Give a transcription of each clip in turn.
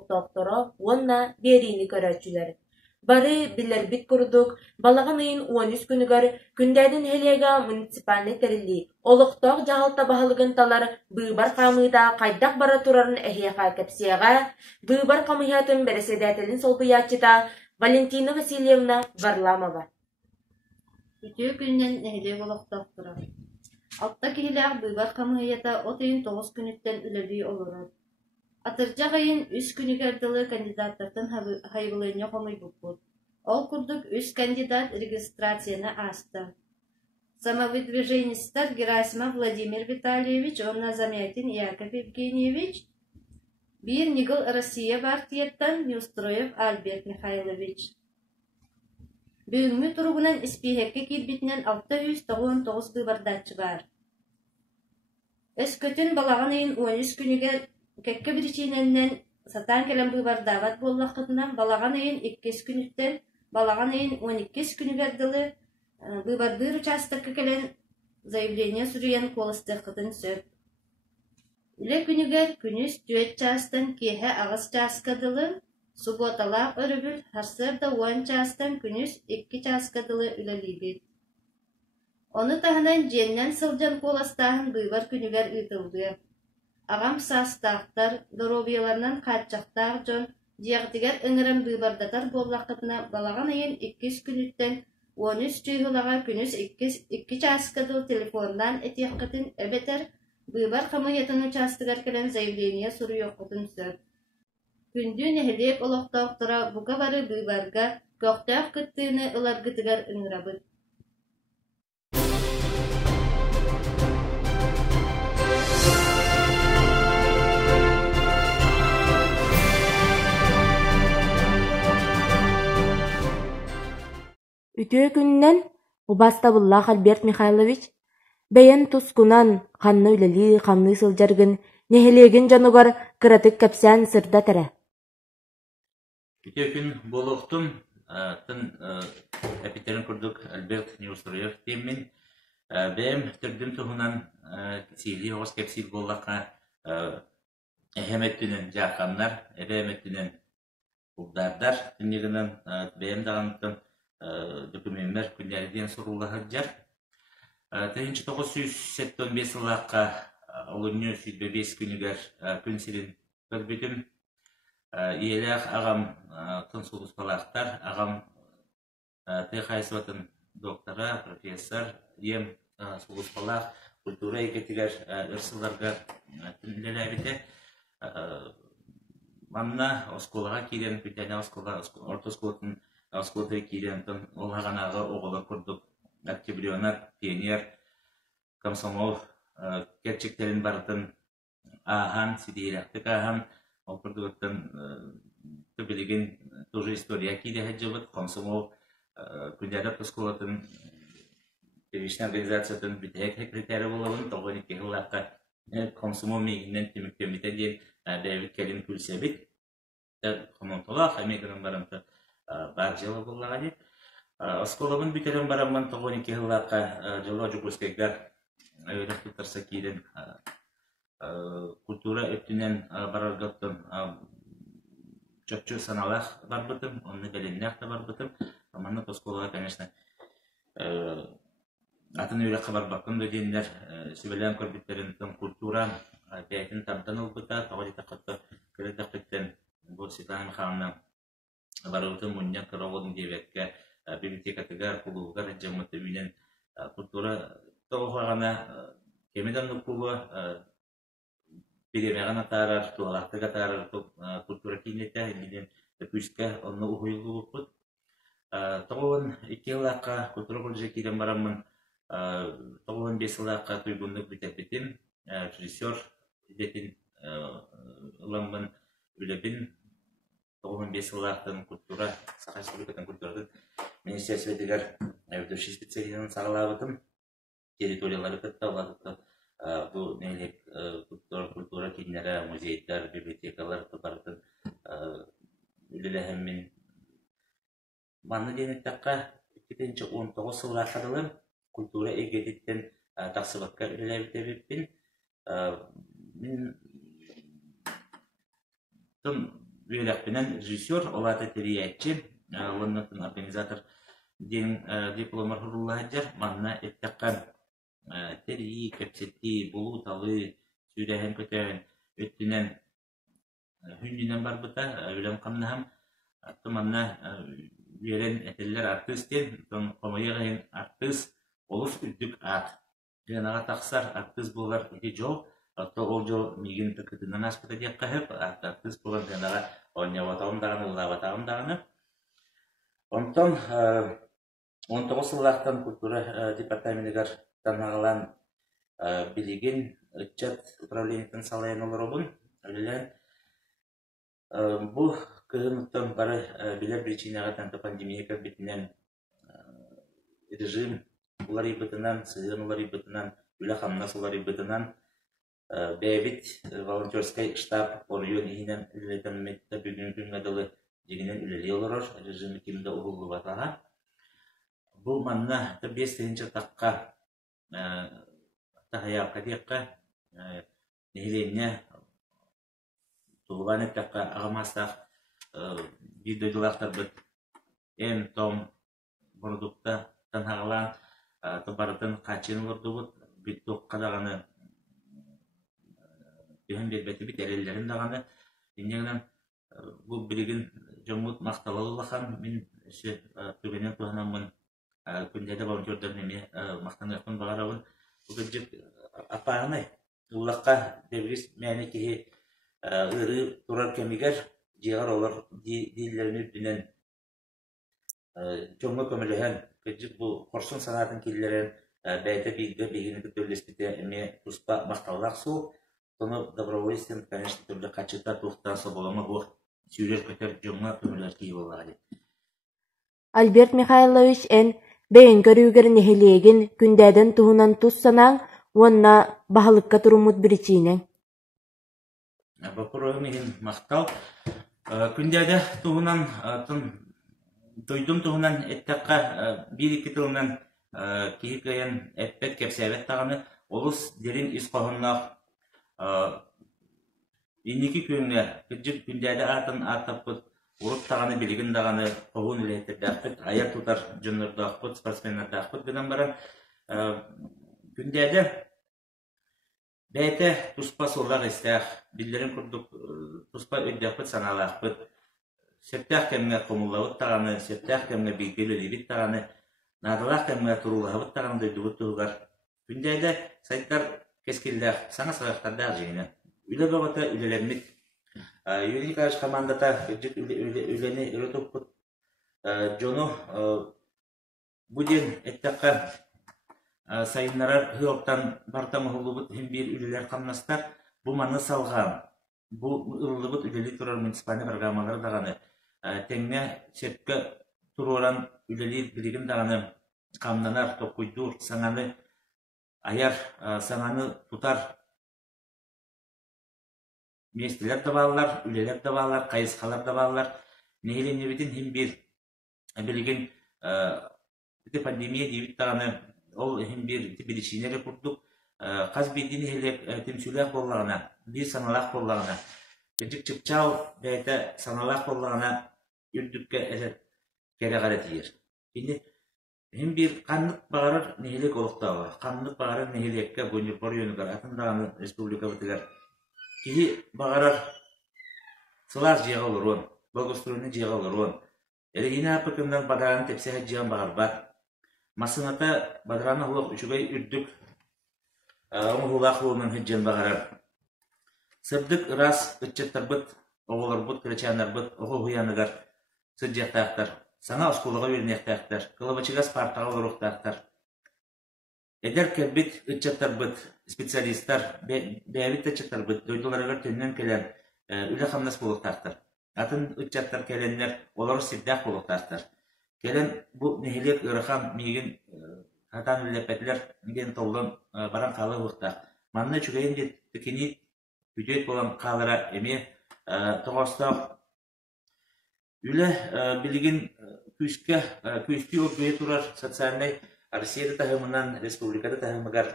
олуқтоқтора уонна берини көрөчүлөр. Бары билербит курдук, балаган ыйын 13 күнүгөр күндәдин хелега муниципальный терили олуқтоқ жағалта баһалыгын талар быыбар камыда кайдак бара турарын эхиэха кепсиэга быыбар камыятын береседателин солбуячыта Валентина Васильевна Варламова. Үтүү күннен эхилег олуқтоқтора. Алта киһилээх быыбар камыйата отыйын 9 күнүттен үлелии олорор. Атыржағайын 3 күнігерділі кандидаттардың хайбылыйны қомай бұппыд. Ол күрдік 3 кандидат регистрацияны асты. Самовыдвиженистер Герасимов Владимир Витальевич, онна Замятин Яков Евгеньевич, bir Нигыл Россия партияттан Неустроев Альберт Михайлович. Бүгінгі тұрғынан іспейхекке келбетінен 699 быбардатчы бар. Өскөтін балаған айын 13 күнігер кәкке бірчиненнен сатан келен быбардават боллақытынан балаған айын 2 күніттен балаған айын 12 күнігерділі быбардыр участыққа келен заявление сүрген қолыстықытын сөп. Үлі күнігер күніс түйет частан кеhe ағыз частқадылы субботала өрүбүл харсырда 10 частан күніс 2 частқадылы үлелейбет. Оны тағынан женнен сылжан қоластағын быбар күнігер ұйтылды. Ағам састақтар, доробияларынан қатчақтар жон, диягтигер ыңырын быбардатар боллақытына балаған айын 2 күніттен 13 чүйгілаға күніс 2 частқадыл телефондан этиаққытын өбетер быбар қамыятын участыгар келен заявление сұры yoqqutun сөп. Күнді нәхілек олықтауқтыра бұқа бары быбарға көқтәқ күттіғіні ұларғытыгар ыңырабыд. Үтөө күннен Убастабыллах Альберт Михайлович бәйен тускунан қанны үлелі қамны сылжаргын нехелеген жанугар кыратык кәпсән сырда тәрі. Үтөө күн болуқтым тын әпеттерін күрдік Альберт Неустроев теммен бәйім түрдім тұғынан сейлі оғыз кәпсел боллаққа әхеметтінен жақанлар, әбәметтінен ұлдардар түннегінен бәйім дағанықтың документтер күндерден сұрулығы жар. 1975 жылаққа олынны 5 күнігер күнселін көрбетім. Иеләқ ағам тұнсулыс балақтар, ағам тәйқайсыватын доктора, профессор, ем сұлыс балақ, культура екетігер үрсіларға түнілер әбеті. Манна осколаға кейден, күндәне ортосколатын Аскоты кирентон олғағанағы оғылы күрдік октябрионат, пионер, комсомол, керчектерін бардың ағам, сидейрақтық ағам, ол күрдіктің төбелеген тоже история кейде әджібіт, комсомол, күндері пұсколатын первичный организациятын бітек секретары болуын, 92 жылаққа комсомол мегінен теміктемітен ден бәйбіт кәлін күлсебіт, комонтолақ, әмегінің барымты бар жылы боллағады. Осколабын бітелін барамын 92 жылаққа жылы жүгірскегдер өйрек тұттарса кейден культура өттінен барарғаттын чөпчі саналақ бар бұтым, оны бәленнәқ та бар бұтым. Аманны осколаға, конечно, атын өйрек қабар бақын дөдендер сөбелен көрбіттерін культура бәйтін тардан ұлбыта, тағады тақытты көрі бұл Светлана Михайловна барылтын мұннен қырауылын дебетке библиотекатыгар, кулуғар жамыты үйнен культура тоғағана кемеден ұқуы беремеғана тарар, туалақтыға тарар культура кейнетті, елден күшке оны ұғылы ұқпыд. Тоғылын 2 жылаққа культура құлжы кейден барамын, тоғылын 5 жылаққа түйгіндік бітеппетін, режиссер едетін ұламын үлебін, 95 жылақтың культура, Саха Республикатын культурадың министерсветігер өтірші специализінің сағылабытым, территориялары күтті оладықты бұл нелек культура кейінері, музейдер, библиотекалар тұбардың үліләхіммен манны денеттаққа 19 жылға қадылым культура егедеттен тақсыбатқа үліләбітебеппен мен üyeлекпенен режиссер, олаты териятчи, оннатын организатор ден дипломар хуруллаһаджар, манна эттеккан тери, кепсетти, булу, талы, сүйрәһен көтәһен, өттүнен хүннинен барбыта, үлем камнаһам, атты манна üyelen eteller artistin, ton komayağın artist, olus üddük at. Janağa taqsar artist bolar iti jo, atto oljo migin tıkıtından aspıta diye kahep, artist bolar janağa oynayavatam dağını, ulavatam dağını. Ondan 19 yıllardan Kultura Departamentigar tanağılan biligin ıççat upravleniyetin salayan olur olun. Öyle bu kıyımlıktan bari bilir причинаға tanto pandemiya bitinden rejim ular ibetinden, sığın ular ibetinden, üle hamnas ular ibetinden bebit volonтерский штаб oryon ihinen üleden mette bugün adalı deginen üleli olur rejim kimde uğurlu batağa. Bu manna tabi senince takka tahaya kadiyakka nehilenine tuğulan ettakka ağamastaq videolar bit en tom produkta tanhalan tabaratan kaçın vurdubut bitok kadağını bihen berbeti bit ellerin dağını dinleyen bu bilgin jomut maqtalalılaqan min şu tügenen tuhanamın kündede volonтердер неме мақтанақпын бағарауын bu gıcık apağını ulaqqa devris мәне кеhe ırı turar kemiger Ciğer olur dillerini bilen çoğunluk kömürlüğün küçük bu korsun sanatın kirlilerin bəydə bilgini töllespite eme tuspa maqtavlaq su onu добровольствен конечно türlü kaçıta tuğtan sobolama bu sürür köter çoğunluk kömürler kiyi oladı. Альберт Михайлович en бәйін көрүүгер нехелегин күндәден туһунан тус санаң уонна баһалыкка турумут біричинең. Бапыры меген мақтал күндәде туһунан тойдум туһунан эттәккә бир-ике тылынан киһикәен эппет кепсәбет таганы олус дерин ис кохоннак инники күнгә күҗүк күндәде атын атаппыт урут таганы билигин даганы когун илеттердәкпит аяр тутар жоннордакпыт спортсмендердакпыт гынан баран күндәде бәйте туспа солар истәх биллерин курдук туспа өйдәкпит саналакпыт септәх кемгә комуллавыт таганы септәх кемгә бигеле либит таганы надалак кемгә турулавыт таганы дойдубут тугар күндәде сайттар кескилләх сана сагыктарда җыйны үле бабата үлеләнмит юрикаш командата җит үлене өрөтөп жоно буден эттәккә sayınlara hıyoktan bartamı hulubut hem bir ülüler kamnastar bu manı salgan bu ıllıbıt üleli turar municipalne programmaları dağını tenge sertke tururan üleli biligin dağını kamnanar tokuydur sananı ayar sananı tutar mestiler de bağlar üleler de bağlar kayıskalar da bağlar nehirine bitin hem bir biligin pandemiya deyip dağını ol hem bir bilişinleri kurduk. Kaz bildiğini hele temsüler kollarına, bir sanalak kollarına, küçük çıkçav beyte sanalak kollarına yürüdükçe kere garet yer. Şimdi hem bir kanlık bağırır nehilik olukta var. Kanlık bağırır nehilikke boyunca boryonu atındağını Respublika bitiler. Ki bağırır sılar ciğe olur on, bogosturunu ciğe olur on. Yine apıkından badarını tepsihe ciğen bağır bat. Masınata badrana hulak üçügay ürdük onu hulak hulunun hüccen bağırar. Sırdık ras ıççıttar bıt, oğular bıt, kırıçanlar bıt, oğu huyanıgar, sıcak tağıttar. Sana oskulağa verinek tağıttar, kılıbıçıgaz partağı oluruk tağıttar. Eder kelbit ıççıttar bıt, spesialistler, beyabit ıççıttar bıt, duydularıgar tünden kelen üle hamnas buluk tağıttar. Atın ıççıttar kelenler, oları siddaq buluk tağıttar. Kelen bu nehilik ırıqam migin hatan lepetler gen toldan baran qalı vıqta. Manna çügeyin de tükini güdüyet bolan qalıra emi toğasta üle bilgin küskü orduya turar satsannay Rusya'da tahımından Respublikada tahımıgar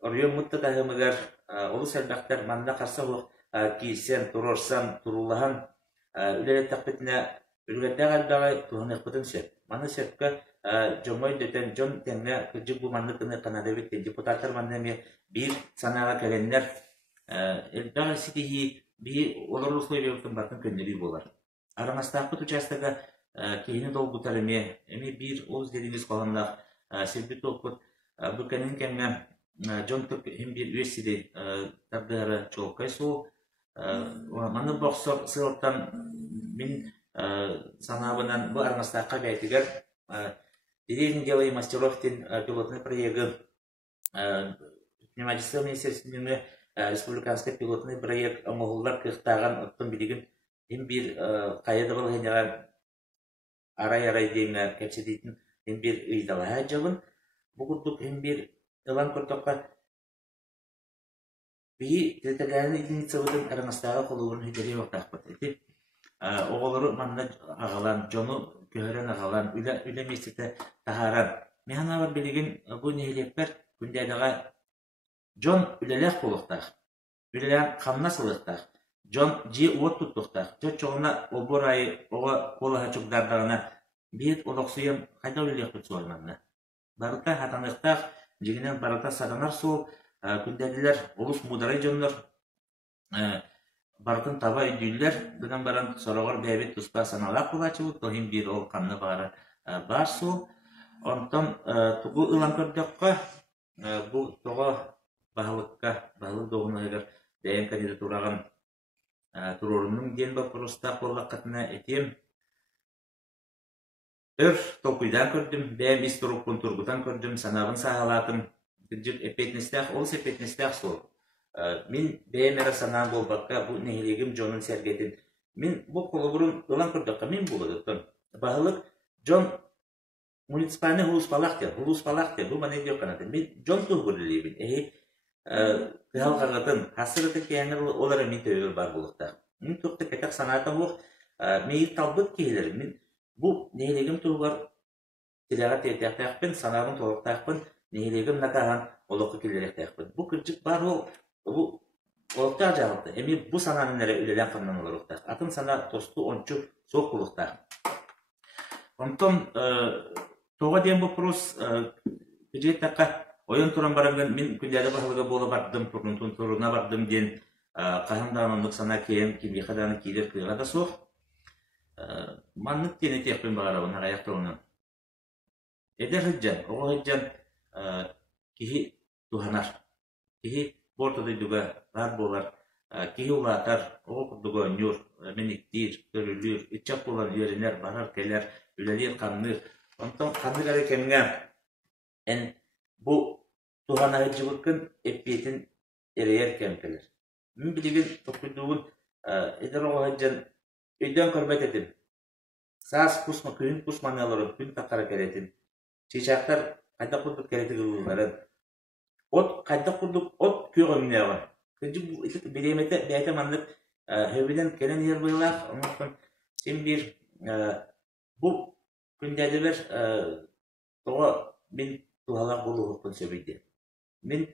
oryon mutta tahımıgar olus elbaqtar manna qarsa кийсен, турорсан, турулахан, үлелеттақпетіне үлгерді ғалдағы туғанықпытын сеп. Маны сепка жоңой дөтен жон теңне күржік бұл манны кыны қанады беттен депутаттар маннеме бір санаға кәленлер элбағы сетихи bir олар условия өткен батын көннеби болар. Араңастақпыт участага кейіні долгутар эми бір оз деріңіз қаландақ сербет оқыт бүкәнін кәмге жон түк hem bir üyesidi tardığara çolkay sol. Mаны boksor sığırttan min sanabından bu arаңастаққа бәйтігер Деревень делай мастеровтин пилотный проект Пневматического министерства республиканский пилотный проект оңғылдар кықтаған ұттың білігін hem bir қайыды бұл ғенеға арай-арай дейіні кәпседейтін hem bir ұйдалаға жабын бұғырдық hem bir ылан көртіққа бейі тетелерін единицавыдың араңастағы қолуырын хүдері оқтақ бұд. Оғылыры манна ағалан, жону көхерен ағалан, үлі местеті тағаран. Механа бар білігін бұл нехелекпер күндәдіға жон үлелек болуқтақ, үлелен қамна сылықтақ, жон жи уот тұттықтақ, жон чоғына обор айы оға қолыға чүкдардағына бейет олықсуен қайда үлелек тұтсы ойманна. Барыта хатанықтақ, жегінен барыта сағанар сол, күндәділер олыс мұдарай жонлар, Бартын таба үйдейлер, бұдан баран сорағыр бәйбет тұспа саналақ болачы бұд, тоғын бір ол қамны бары бар сол. Онтан тұғы ұлан көрдіққа, бұл тұға бағылыққа, бағылық доғыны егер бәйін кандидатураған тұрорының ден бар құрыстақ болақ қатына етем. Өр толқыйдан көрдім, бәйін біз тұрықпын тұрғыдан көрдім, санабын сағалатын, күрджік эпетнестәқ, ол сепетнестәқ сол. Min beğenmere sanan bolbakka bu nehirigim John'un sergetin. Min bu kolaborun ulan kurdakka min buladıktın. Bağılık John municipalne hulus palaktır. Bu bana diyor kanatın. Min John tuhgurliliği bin. Kıhal kargatın. Hasırıtı keyenler olara min tövür bar bulukta. Min tuhta ketak sanata bu. Min talbıt kehilir. Min bu nehirigim tuhgar tilagat yetektakpın, sanabın toluktakpın, nehirigim nakahan oluqı kilirektakpın. Bu kırcık bar o. Bu olukta acayipti. Emi bu sananınlara ülelen kannan olurukta. Atın sana tostu onçu soğuk olukta. Ondan toğa diyen bu pros geceyt takka oyun turan barangın min künderde bahalıga bola bardım, turuna bardım diyen kahımdan onluk sana keyen kim yakadanı kilir kıyıla da soğuk. Manlık diyene teyakpın bağıra onlar ayakta onu. Eder hıccan, o hıccan kihi tuhanar. Kihi Bortada juga rahat bolar, kihi ulatar, o kurduga nyor, meniktir, görülür, içap olan yeriner, barar keler, ülelir kanır. Ondan kanır ara kemgen, en bu tuhana hıcıvıkkın epiyetin ereyer kemkeler. Min biligin tokuyduğun eder o hıccan öйден körbet edin. Saz kusma, köyün kusmanyaları, köyün takara keretin. Çiçaklar kayda kurduk kereti kılgıların. Ot kayda kurduk, ot köy ömine var. Kıncı bu ilik bilemete beyte mandık heviden kelen yer buylar. Ondan şimdi bir bu gündeli bir toğa min tuhalak bolu hukun sebeydi. Min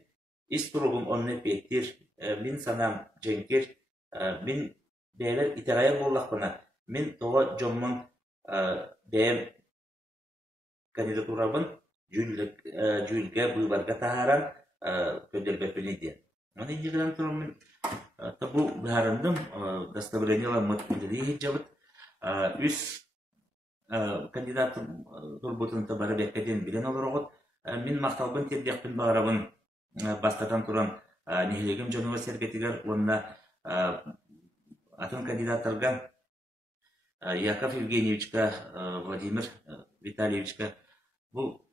isturugum onne bektir, min sanam cenkir, min beyler iteraya bollak bana. Min toğa jomman beyem kandidaturabın jülge buybarga taharan ködel bepeliydi. Onu yıkıdan turun tabu biharandım, dastavreniyalar mutluliği hicabıt. Üs kandidatım turbutun tabara beklediğin bilen olur oğut. Min maktalbın terdiyakpın bağırabın bastatan turan nihilegim Jonuva sergetiler. Onunla atın kandidatlarga Yakov Evgeniyevичка, Vladimir Vitalyevичка bu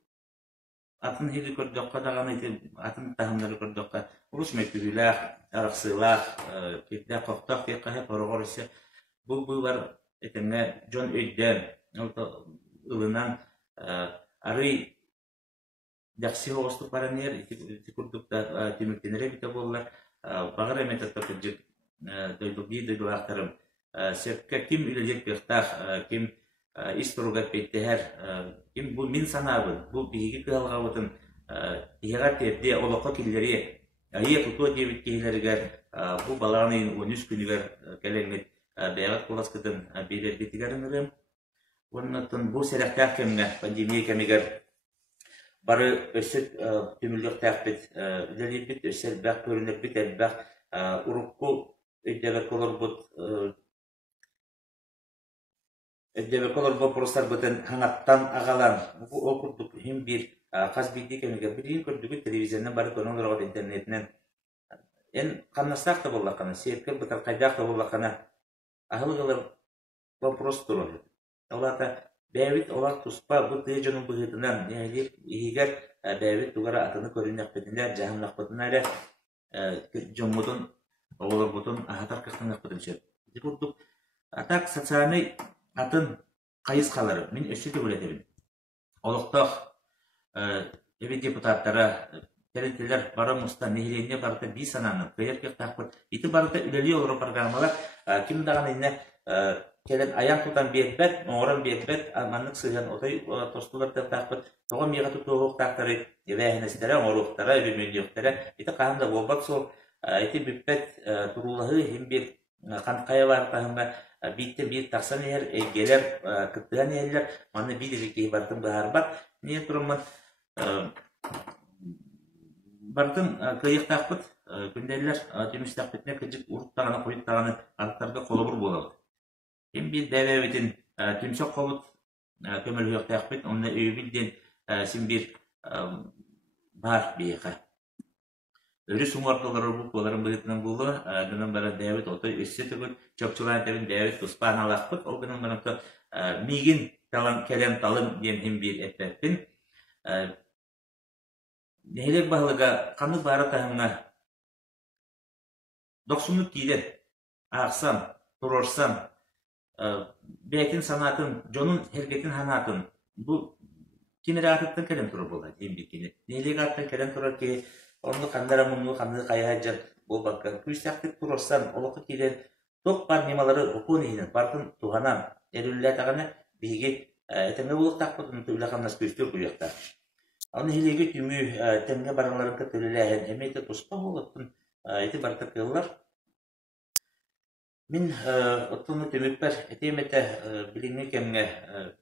atın hili kördökka dağını eti, atın tahımları kördökka Rus mektübüler, arıksılar, ketler koktak tekka hep orğor ise bu var etine John Öydem ılınan arı daksi hostu paraner iti kurdukta timiktenere bita bollar bağır emet atakıcık doydu aktarım sertka kim ülelik pektak kim isturugat petteher kim bu min sanabın bu bihigi kıhalgavutun ihirat etdiği oloqa killeri Айы туту дебит кейлергер бу баланы 13 күнүгер келеңет бәят куласкыдын белергетигеринерем. Оннотон бу серектак кемге пандемия кемигер бары өсөт түмүлгөк тәкбит лелибит өсөр бак көрүнөк бит элбак урукку өйдөгө колор вопростар бутен хаңаттан агалан бу окурдук хим бир каз бийди кемигер бирин көрдүгү телевизиондан бары көрүнөргө интернетинен эн каннастак да боллакана сеткел бутар кайдак да боллакана ахылгылар вопрос турат. Олата бәвит олар туспа бу тыжының быгытынан яли игер бәвит тугара атыны көрүнөк бетинде жаһаннак бетинде жомудун олар бутун ахатар кыштыңак бетинче. Дипурдук атак социальный атын кайыскалары мен өчтү билетим. Олуктак депутаттары Терентелер барамыста нехилене барда би сананы кыйыркык такпыт ити барда үлели олор программалар ким даган ине келен аян тутан бербет оран бербет маннык сыган отой тостулар такпыт тогон мига тутук тактары эвенестере оруктара бимиликтера ити канда болбак сол ити биппет турулахы хим бир канткая бар тагында битте бир таксан ер гелер кыттыган ерлер маны бидеги бардым барбат не турман бардым кыйыктакпыт күнделер жемистакпытне кыжык уруттаганы коюттаганы арттарга колобур болот. Эми бир дәвебитин түмсөк колут көмөлгөктакпыт онда үйбилден син бир бар бейка. Өрү суңардылар бу боларын бытынан булу дөнөн бара дәвет отой өссө түгүл чөпчүлан тебин дәвет туспан алакпыт ол гынан бара мигин талан келем талын ден хим бир эппин Нелек бағылыға қаны бары тағына доқсунлық кейден ақсан, тұрорсан, бәйтін санатын, жонын хергетін ханатын бұл кенері атыптан кәлем тұрыр болады, ембекені. Нелек аттан кәлем тұрыр ке, онды қандара мұнды қанды қайғаджан бол баққан. Күстәқтік тұрорсан, олықы кейден топ бар немалары оқуын ейінен, бартын туғанан, әрілілі атағаны бейге әтімді олық тақпытын түбілі қаннас көстер көйіқтар. Аны хилеге түмү темге бараларын көтөлөлөһөн эмете туспа болуптун эти бартакылар. Мен оттуну төмөкпер этемете билиңне кемге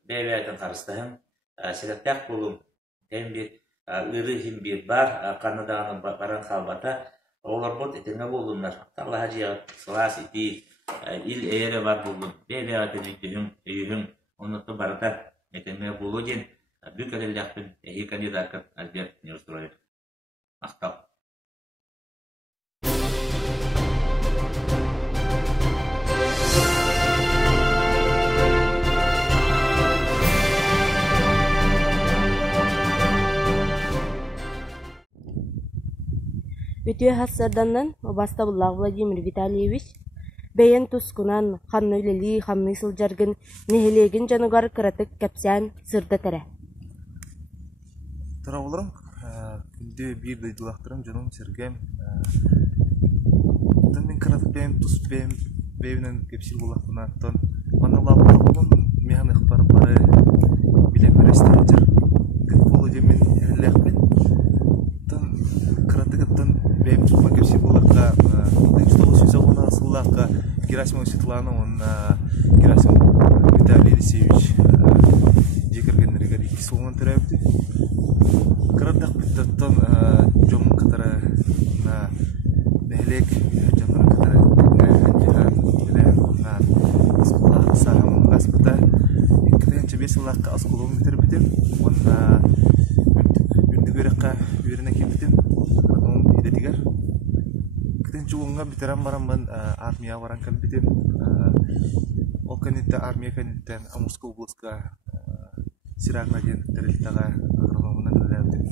бәйбәтен карыстыһын. Селектак болум темби ыры хим бир бар Канаданың баран халбата олар бот этеңе болундар. Аллаһ жия слас ити ил эре бар болун. Бәйбәтен үйүн онуту барата этеңе болуден Бюкерел яхтын эһи кандидатка альберт не устроит. Ахтап. Үтүө хассарданнан Обастабыллах Владимир Витальевич бэйэн тускунан ханны үлели хамны сылжаргын нехелегин жанугар кыратык кэпсään сырда тере. Тарауларым, күнде бир дайдылақтырым жаным сергем. Мен кыратык бэйэн тус бэйбинен кепсил болақтына аттан маны лапылығын механ ықпар бары билек өрестен кыт болу демен әрләқпен. Кыратык аттан бэйбин тұлма кепсил болаққа Сүйсағына сыллаққа Герасимов Светлана, он Герасимов Виталий Алексеевич жекергендерге екі соңын түрәбді. Кыратык бүттіттен жомын қатары нәлек жанларын қатары сағамын ғаспыта 2-5 сыллаққа асқылуын бітір бітім. Онына үндігеріққа үйеріне кембітім. Оның едетігер. Чугунга битеран барамбан армия баран калбитем ол канитта армия каниттен Амурская областка сираграден терилтага агрономунан өләбдем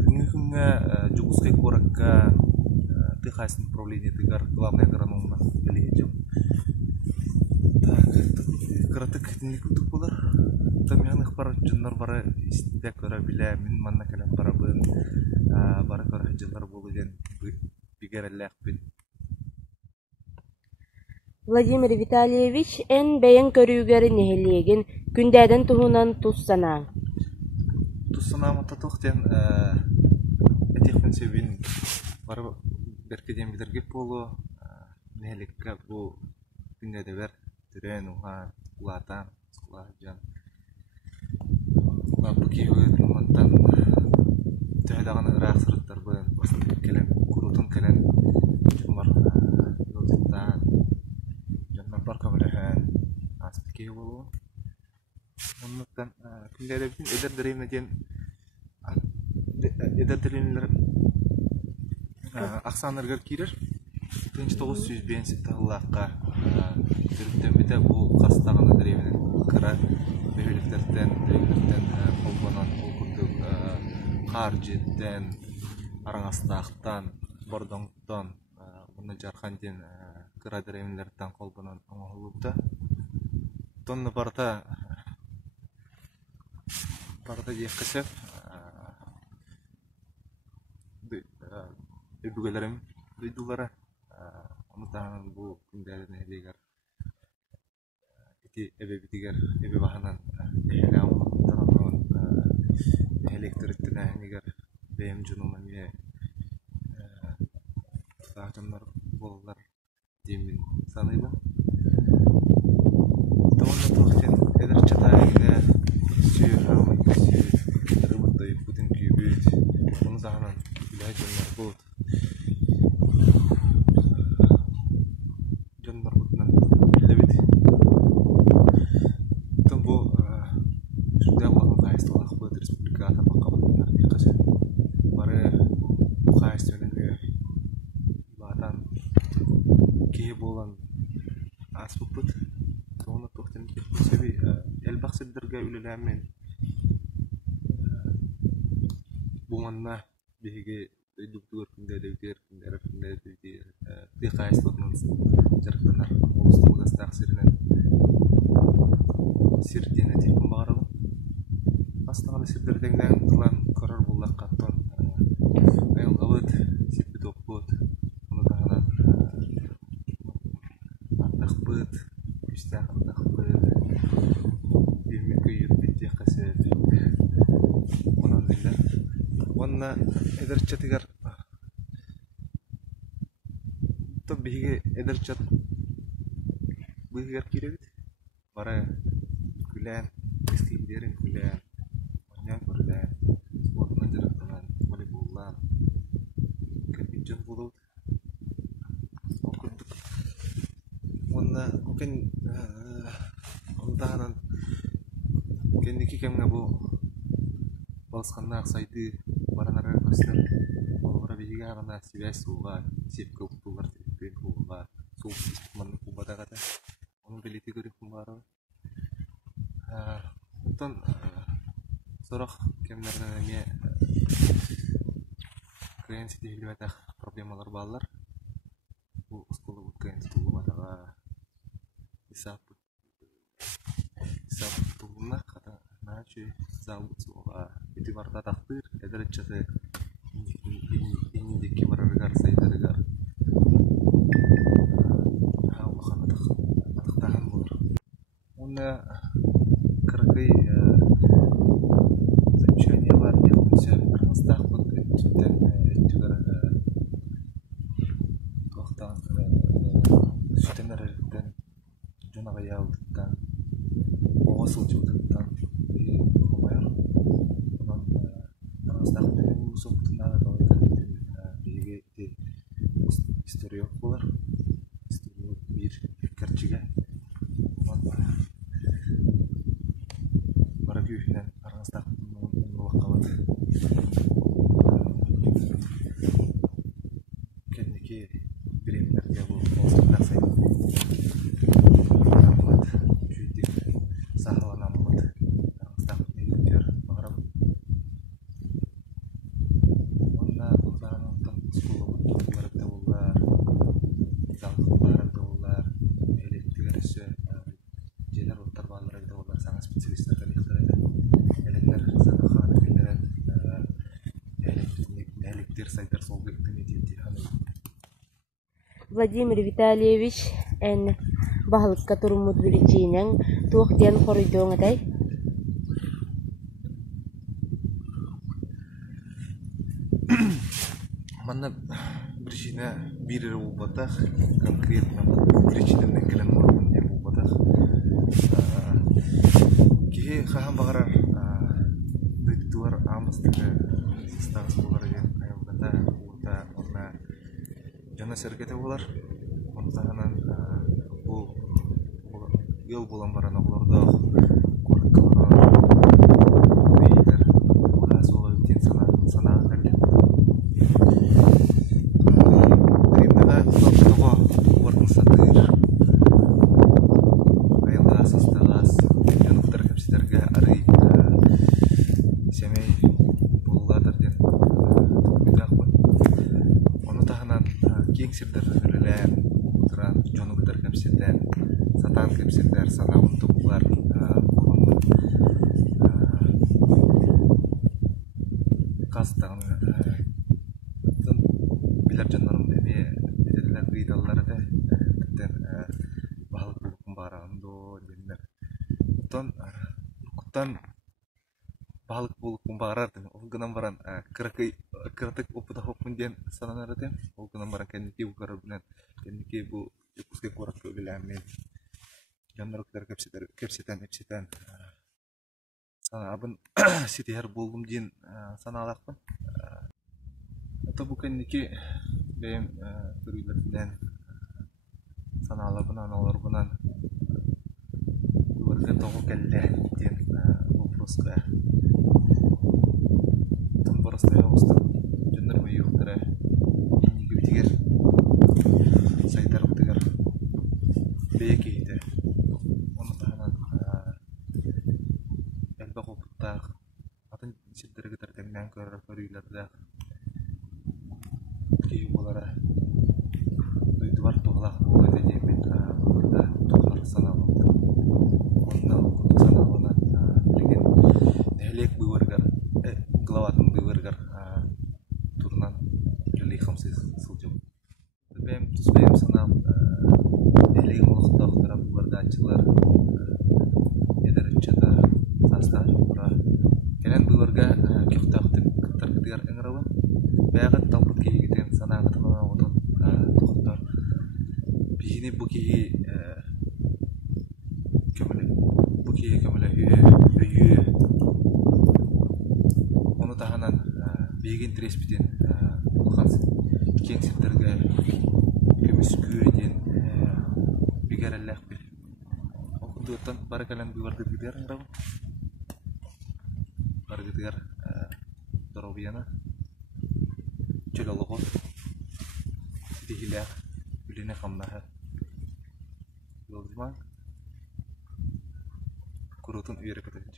күнгүнгө Жугускай коракка Техасный управление тыгар главный агрономунан өләйдем. Так кыратык тинник күтүк болар тамяных бар жыннар бары истек көрө биле мен манна калам барабын бары көрө жыннар болу ден Владимир Витальевич эн бэйэн көрүүгөр нехелиэгин күндәден туһунан туссанааң. Туссанаамы татуқтен этихпен себин бары беркеден билерге болу неликке бу күндеде бер түрен ухан улатан улажан бу кийбет моматтан тәдаган ырак сырыттар бен басып келен курутун келен жумар йолжуттан жанна барка билен аспит кей болу оннуктан күндеде бин эдердеремне ден эдердеремлер аксаныргар кирер 1900 тагылакка түрүктөн бите бул кастаган деревнин кыра бөлүктөрдөн колбонон колкурдук каржеттен араңастактан бордоңтон муну жарканден кыра деревнелерден колбонон оңолупта тонны барта жеккесеп өбүгөлөрүм дүйдулары онутан бу күндерин элегер ити эбебитигер эбе баханан элеамон электритине нигер бем жунума не саатымдар боллар демин саныйла тонна тохтен эдер чатайне сүйрам рыбытай бүтүн күйбүт муну загынан билажындар болот мен буманна биге дуктур күндер дикайстын жарыктанар облустук стаксырынан сирдене типин багарабы астаганы сирдердеңден кылан көрөр булак каттон айылгабыт сипи топпут муну тагынан артакбыт күстакбыт онна эдерчатыгар то биге эдерчат быгар киребит бара күлән эскилерин күлән оннан күлән спортны жарыктан волейболлан кирпичен булып окудук онна окен онтанан кенники кемге бу балсканна аксайды баранара көстөр олора биге гана связь сууга сепке уктуулар теппен кууга суу маны кубадагата onun belirti görüp var. Ondan sonra kemlerden ne kliensi dihilmete problemalar bağlar. Bu skolu bu kliensi tuğumada isap tuğumna kata naçı zalık soğuğa itu varta takdir ederçete indiki varargar saydargar кыргый замечания бар немесе араңыздагы түттен түгөр токтан сүтенерден жонага ялдыктан оосул жылдыктан комайыр онан араңыздагы сооктунан биге история болар история бир керчиге Yühlen aranızda muvakkabet kendiki birimlerge bu olsunlar sayın anlat jüydik sahalan anlat aranızda eğitir bağırım onda uzağınızdan skolu barıkta ollar zallık barıkta ollar elektrikler işi jener otlar bağları da ollar sana spesialistler Владимир Витальевич эн бахылыкка турумут бюллетенең туох ден хоройдоңатай. Манна биршин içine bir bulbatak konkretno kirişten gelen morgun diye bulbatak ki kaham bagarar duvar amastığı sistans bular diye ayakta uta ona jana serkete bular ontahanan bu yol bulan barana bularda korkular değiller ona sola ütin sana derken Rimada togo working satir ayla sastalas yang terkapsitarga ari semei bulladır den bidak pun onu tahanan keng sirder lelen turan jonu terkapsitan satan kapsitar sana untuk buat kastan bilar janarım dedi dediler ridalar da dan bahal kumbaran do dinler kutan bahal kumbaran o ganambaran keratik uputa hopun sana raten o ganambaran kan ki ukarabilan kan ki bu ikuske korak ke bilamin janar kapsitan sana abun siti har bulgum jin sana alakpan atau bukan niki benim turuylar bilen sanala bunan olur bunan keluarga toko kelle din voproska tam prosta usta jenner bu yuhtara ini gibitiger saytar bitiger beki ite onu tahanan elba koptak atın sidderge tertemden körür turuylarda ki bulara duydular tuğlak bu ödeyeceğim burada tuğlar sanalım ondan sanalım lekin nehlek bu wargar gelawatan bu wargar turunan jeli khamsi suljum benim sanam nehlek mukhtar taraf wargaçılar eder çata sasta jokra kenen bu warga kifta terketir engrawan bayat talbut ki giden sana katana otot doktor bihini buki kemale hüye onu tahanan begin trespitin bulkan keng sirterge kemisküden bigarallak bil okudutan barakalan biwarda bidar ngraw bargitigar dorobiana Jolologo dihilah bilina kamnaha lozman kurutun uyarı katacak